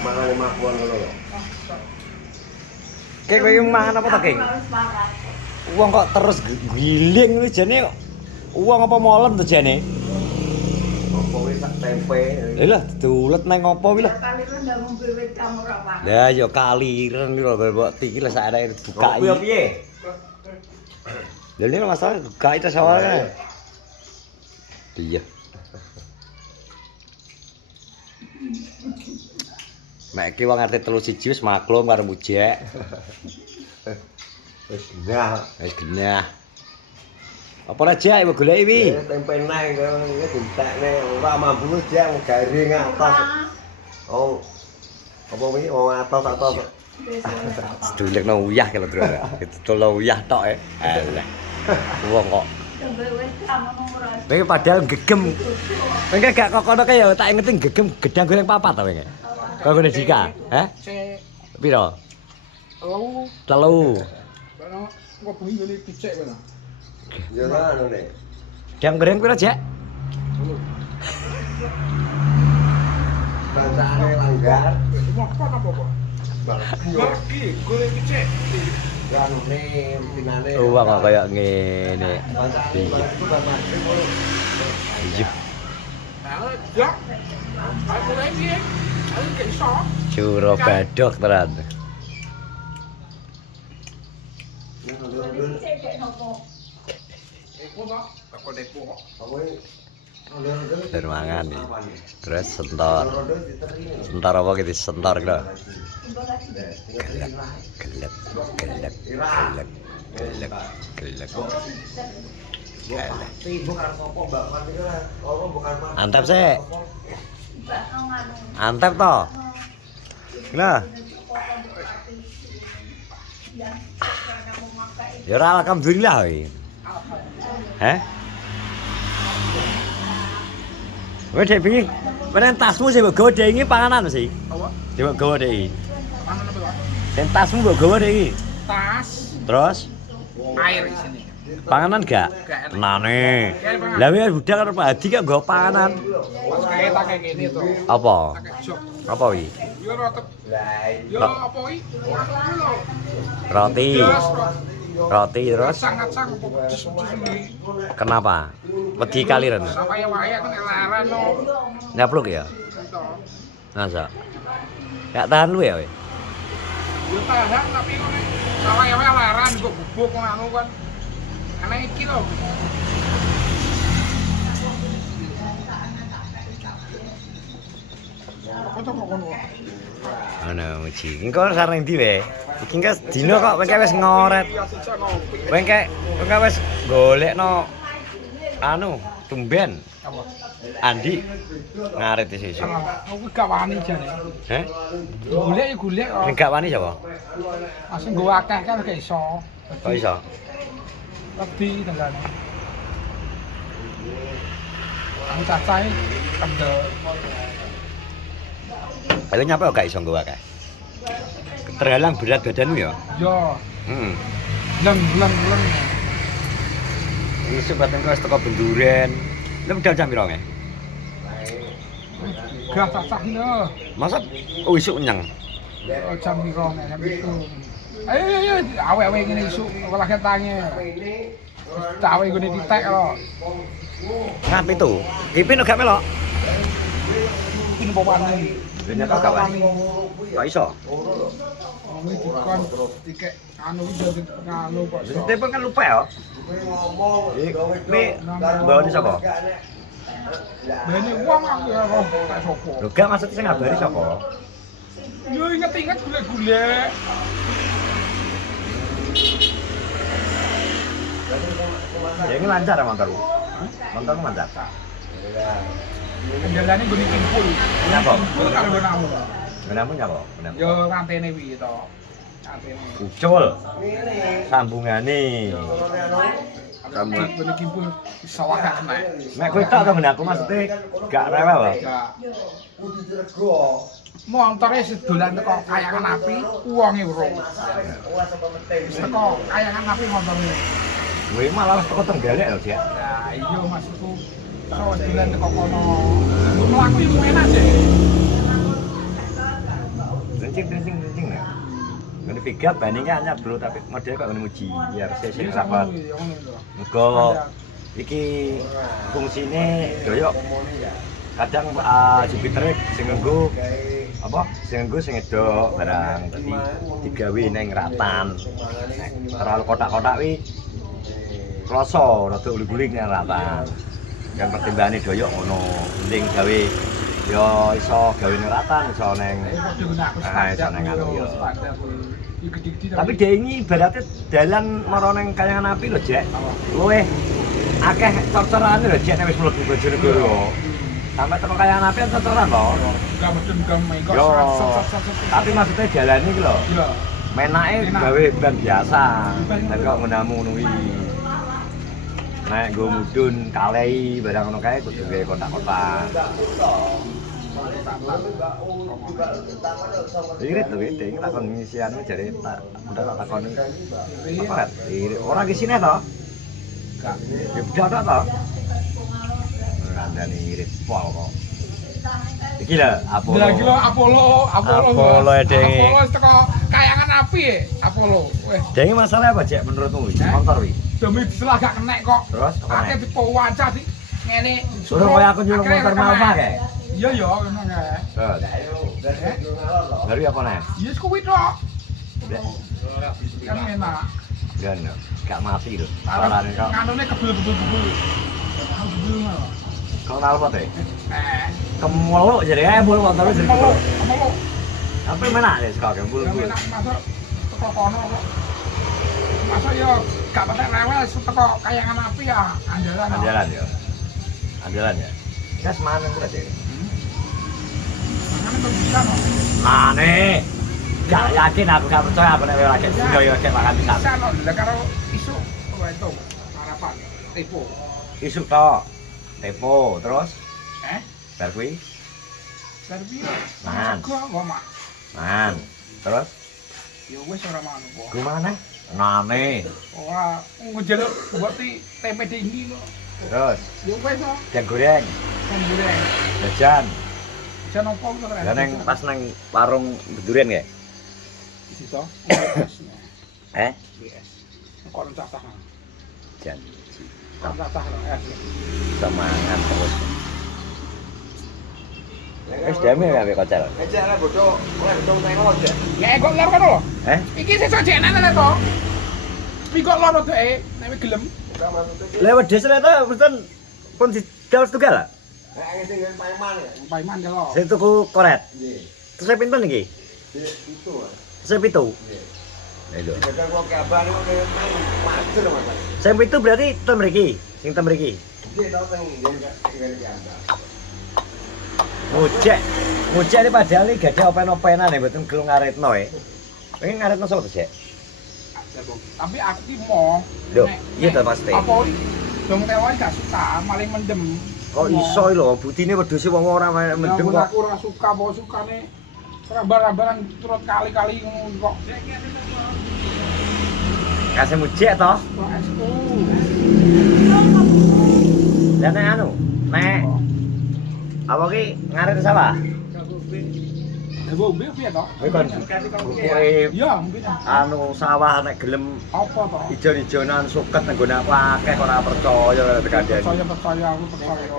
Mangan 50-an ngono lho. Kayak kowe mangan apa to, King? Uang kok terus giling kuwi jane uang apa molen to jane? Apa wis sak tempe. Lah dulet nang opo kuwi lho. Kaliren ndak ngombe wedang ora wae. Lah ya kaliren iki lho mbok iki lah sakare dibukai. Piye piye? Lha ini masalah bukai ta sawale. Iya. Mek iki wong ngerti 3 wis maklum karo mujek. Wis genah. Wis genah. Apa ora jek mbok goleki wi? Tempe nang iki dientekne ora mampu jek garing atas. Oh. Apa wi wong atas. Sedulekno uyah kalau Bro. Ditolo uyah tok e. Alah. Wong kok. Kowe padahal gegem. Kowe gak kokono kaya tak ingetin gegem gedang goreng papat ta kowe. Kok ngene Dika? Heh? Piro? 3. Kok bengi ngene dicek kowe. Ya ngono nek. Gedang goreng piro, Jek? Bancane langgar. Apa kok? Lagi golek dicek. Lan ne pinane. Uang kok kaya ngene. Bancane itu kan mati. Iya. Ya. Aku lagi. Aku gak iso. Juro badok tenan. Aku depo. Dermangan nih. Terus sentor. Sentor apa gitu? Sentor gitu. Gelek. Antep sih. Antep toh. Nah. Ya ora alhamdulillah kowe. Heh? Kowe dek bingi. Menen tasmu sih mbok gawa dek iki panganan sih. Apa? Mbok gawa dek iki. Pangan apa kok? Sen tasmu mbok gawa dek iki. Tas, Terus air di sini. panganan gak? Tenane. Lah wis budak karo Pak Hadi gak nggawa panganan. Pas kayak tak kayak gini tuh. Apa? Pakai jok. Apa wi? Yo roti. Yo apa wi? Aku lho. Roti. Yes, Roti terus sangat-sangat pedes ini. kenapa? Wedi kaliren. Sampai wae kan elaran no. Nyapluk ya? Masa? Gak tahan lu ya we? Yo tahan tapi kok sampai wae elaran kok bubuk ngono kan. Ana iki lho. Kok kono. Ana muji. Engko sareng ndi we? Iki engko dino kok kowe wis ngoret. Kowe wis golekno anu tumben. Apa? Andi ngaret sesuk. Aku gak wani jane. Heh? Golek ya golek kok. Ning gak wani sapa? Asing nggawa akeh kan gak iso. Kok iso? Lebih tenggane. Aku cacahe kendel. Kalau nyapa gak iso nggawa kae. Terhalang berat badanmu ya? Yo, Heeh. leng. Ini sebatan kau teko benduren. Lu udah jam piro nge? Gak cacah lho. Masa isuk nyang. Jam piro nek jam itu. Ayo, awe-awe ngene isuk olah ketane. Cawe ngene ditek lho. Ngapi tuh? Kipin gak melok? Ini apa wani? Ternyata gak wani. Gak iso. Ini dikon dikek anu iki nganu kok. Telepon kan lupa ya. Ini bawa di siapa? Bene wong aku ya roh tak sopo. Lho gak maksudnya saya ngabari siapa? Yo inget-inget golek-golek. Ya ini lancar ya motormu? Motormu lancar? Kendalane gone kimpul. Nyapa? Kimpul karo benamu. Benamu nyapa? Benamu. Yo rantene wi to. Rantene. Ucul. Sambungane. Sambungan. Gone kimpul iso wae kena. Nek kowe tok to benakku maksudnya gak rewel lho. Gak. montore sedolan teko kayangan api, uangnya urung. Teko kayangan api montore. Kowe malah teko Trenggalek lho, Cek. Ya iya maksudku. So sedolan teko kono. Mlaku yo enak sih. Rencing lah. Ngene Vega bandingnya anyar bro, tapi model kok ngene muji. Biar sesek rapat. Muga iki fungsine doyok. Kadang Jupiter sing nganggo apa? Sing nganggo sing edok barang dadi digawe ning ratan. Nek terlalu kotak-kotak wi krasa rada guling-guling ning ratan. Kan pertimbangane doyok ngono, mending gawe yo iso gawe ning ratan iso ning iso ning anu yo. Tapi dia ini ibaratnya dalan marang ning kayangan api lho, Jek. Luwih akeh cor-corane lho, Jek nek wis mlebu Bojonegoro. Sampai teko kayangan api cor-coran lho. Enggak mesti mengko. Yo. Tapi maksudnya jalan iki lho. Iya. Menake gawe ban biasa. Nek kok ngenamu ngono kuwi. Nek nggo mudhun kalei barang ngono kae kudu gawe kotak-kotak. Irit tuh, ini takon ngisian jare tak udah tak takon. Apa kan? Ora ki sine to? Enggak. Ya udah to. Kandane irit pol kok. Iki lho Apollo. Lah iki lho Apollo. Apollo Deng. Apollo teko kayangan api ya, Apollo. Weh, Deng masalah apa, Cek, menurutmu? Motor wi. demi diselah gak kenek kok. Terus apa Akeh nek? dipowancah di ngene. Suruh koyo aku nyuruh motor Malva kae. Iya ya, ngono kae. Terus. Dari apa nek? Iya kuwi tok. Kan enak. Dan gak mati lho. Kalau Parane kok. nganune kebul-kebul. Kok nalpot teh? Eh, Kemuluk jadi embul motor jadi Apollo, kemuluk. Apollo. Apa mana deh sekarang kembul Yang kembul. enak masuk teko kono kok. Masuk yo gak patek rewel teko kayangan api ya, andalan. Andalan ya. Andalan ya. Gas mana kuwi deh? Makane kok bisa kok. Aneh. Gak yakin aku gak percaya apa nek lagi. Yo yo cek makan bisa. Bisa no, lah karo isu apa itu harapan tipu. Isuk tok. Tepo terus bar kuwi Serbi. Man. Kok mak. man. Terus Ya wis ora manut kok. gimana? Nane. Ora ngejeluk buat tempe tinggi kok. Terus Ya wis kok. yang goreng, Pembure. jajan. Jan opo to kan? Lah neng pas nang warung bedurian kae. Di situ. Yes. Kok cacah. Jan. Cacah lho. Semangat terus. Wis dame ya kocel. Ejek lah bodoh, oleh dong tengok aja. Ya kok lor kono lho. Iki sesuk jenan lho to. Pi kok lor to nek gelem. Lewat desa ta mboten pun didal setunggal lah. Nek ngene ngene Paiman ya. Paiman ke lho. Sing tuku koret. Nggih. Terus saya pinten iki? Itu. Saya pitu. Nggih. Lho. Kadang kok kabar kok main macet Mas. Saya pitu berarti ten mriki, sing ten mriki. Nggih tau teng ngene gambar. Ngojek ini padahal ini gak ada open-openan ya, betul gelung ngaretno ya. Pengen ngaretno sama tuh, Cek? Tapi aku ki mau. Loh, iya tuh pasti. Apa dong tewan gak suka, maling mendem. Kok iso lho, butine wedhuse wong ora mendem kok. Aku ora suka, apa sukane barang-barang turut kali-kali ngono kok. Kasih mujek toh. Kok esku. Dan nek anu, nek apa ki ngaret sawah? Ya bombe piye to? Kowe kon bukuke Iya, mungkin. anu sawah nek gelem Apa to? ijon-ijonan suket nang gone aku akeh kok ora percaya karo tekandhen. Percaya aku percaya.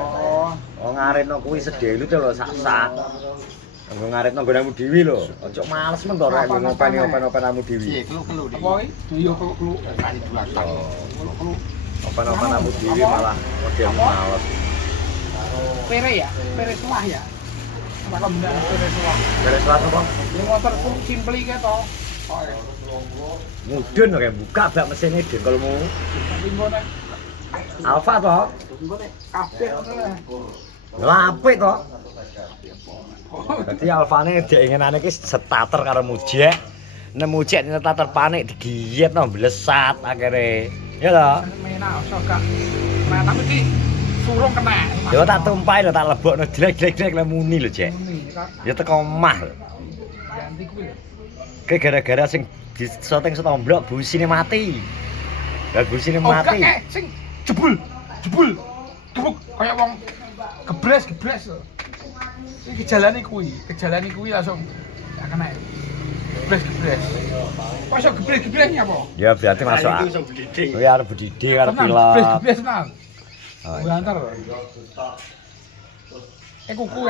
Oh ngaretno kuwi sedelu to lho sak-sak. Anggo ngaretno nggonanmu dhewe lho. Ojo males men to rek ngopen-open-openanmu dhewe. Apa iki? Iya kelu. Kali 2 sak. Kelu. Open-openanmu dhewe malah model males. Pere ya? Pere selah ya? Apa kok benda pere selah? Beres lah apa? Ini motor simple iki to. Mudun kayak buka bak mesinnya dengkelmu. Tapi ngene Alfa toh? kabeh ngono lah. Lapik toh? Jadi Alfane diinginane iki starter karo mujek. Nek mujek starter panik digiyet no blesat akhirnya. Ya toh? Menak iso gak. Nah, tapi iki surung kena. Yo tak tumpahi lho tak lebokno drek-drek lho muni lho, Cek. Ya teko omah. Ganti kuwi. Kayak gara-gara sing di syuting setombrok busine mati. Lah busine mati. Oke, sing jebul. Gebuk kayak wong gebres. Sing kejalane kuwi langsung gak kena. Gebres. Kok iso gebres-gebresnya apa? Ya berarti masuk. Oh ya arep bedidih arep pilek. Gebres tenan. Oh, Kuwi antar. Kuku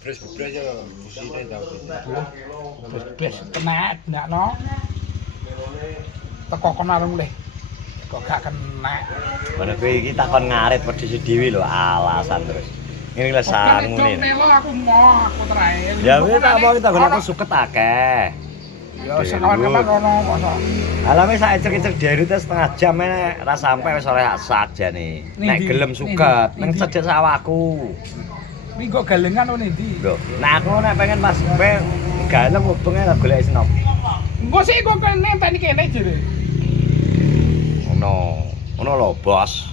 Gebres ya busine tau. Gebres kena ndakno. Teko kono arep mulih. Kok gak kena. Mana kowe iki takon ngarit wedhus dhewe lho alasan terus. Ini lah sangu Oke, nih. aku terakhir. Ya wis tak mau kita aku suket akeh. Ya sekawan-kawan ono kok. Alame sak ecek-ecek dari itu setengah jam ora sampai wis oleh sak jane. Nek Nindi? gelem suket ning Nindi? cedhek sawahku. Kuwi kok galengan ono ndi? Lho, nah aku nek pengen pas kowe galem hubunge lah golek senop. Engko sik kok kene tani kene jere. Ono lho, Bos.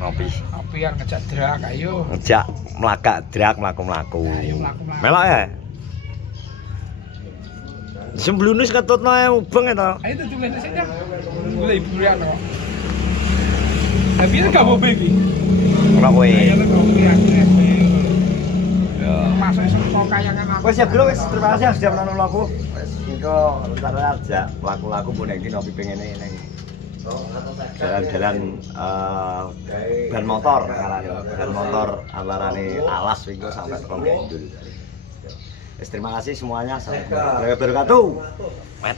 Ngopi. Api arep ngejak drak ayo. Ngejak mlakak drak mlaku-mlaku. Ayo mlaku-mlaku. Melok ya? Semblunus ketutno ae ubeng to. Ayo tuh tulis saja. Mulai hiburan kok. Tapi itu gak bobe iki. Ora kowe. Ayo lek kok akhirnya. Ya. Masuk semua kayangan apa? Wes ya bro, wes terima kasih sudah menonton laku. Wes engko entar aja laku-laku bonek iki nopi pengene ning jalan-jalan ban motor ngarane. Ban motor antarane alas wingi sampai Terong Gendul. Wes terima kasih semuanya. Assalamualaikum warahmatullahi wabarakatuh. Met.